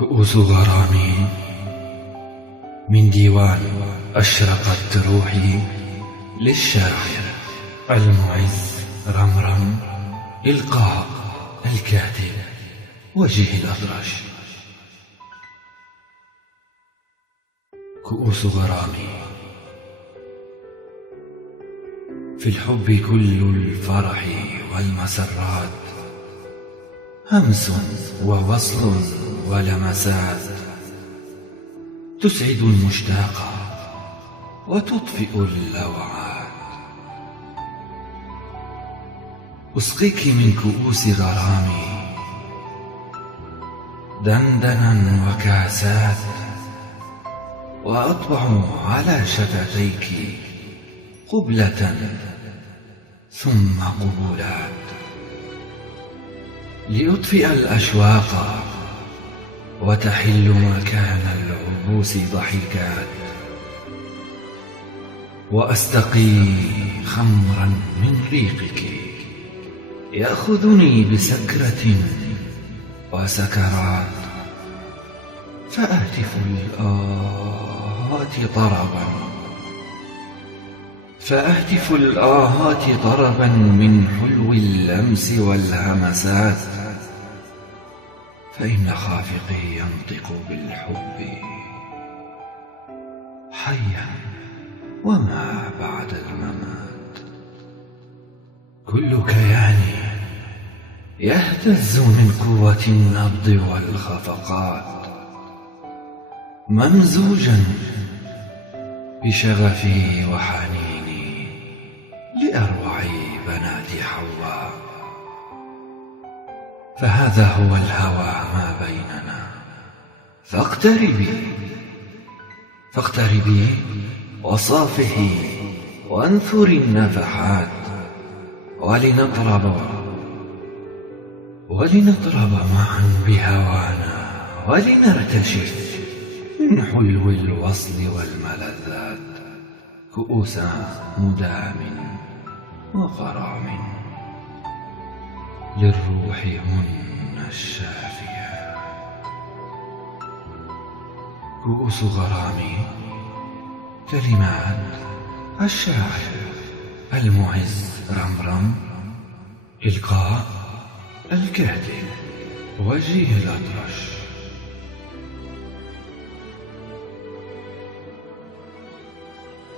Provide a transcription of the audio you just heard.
كؤوس غرامي من ديوان أشرقت روحي للشاعر المعز رمرم، إلقاء الكاتب وجيه الأطرش. كؤوس غرامي. في الحب كل الفرح والمسرات، همس ووصل ولمسات، تسعد المشتاق وتطفئ اللوعات. أسقيك من كؤوس غرامي دندنا وكاسات، وأطبع على شفتيك قبلة ثم قبلات، لأطفئ الأشواق وتحل مكان العبوس ضحكات، وأستقي خمرا من ريقك يأخذني بسكرة وسكرات، فأهتف الآهات طربا، فأهتف الآهات طربا من حلو اللمس والهمسات، فإن خافقي ينطق بالحب حيا وما بعد الممات. كل كياني يهتز من قوة النبض والخفقات، ممزوجا بشغفي وحنيني لأروع بنات حواء. فهذا هو الهوى ما بيننا، فاقتربي وصافحي وانثري النفحات، ولنطرب معا بهوانا، ولنرتشف من حلو الوصل والملذات. كؤوس مدام وغرام للروح هن الشافية. كؤوس غرامي. كلمات الشاعر المعز رمرم، إلقاء الكاتب وجيه الأطرش.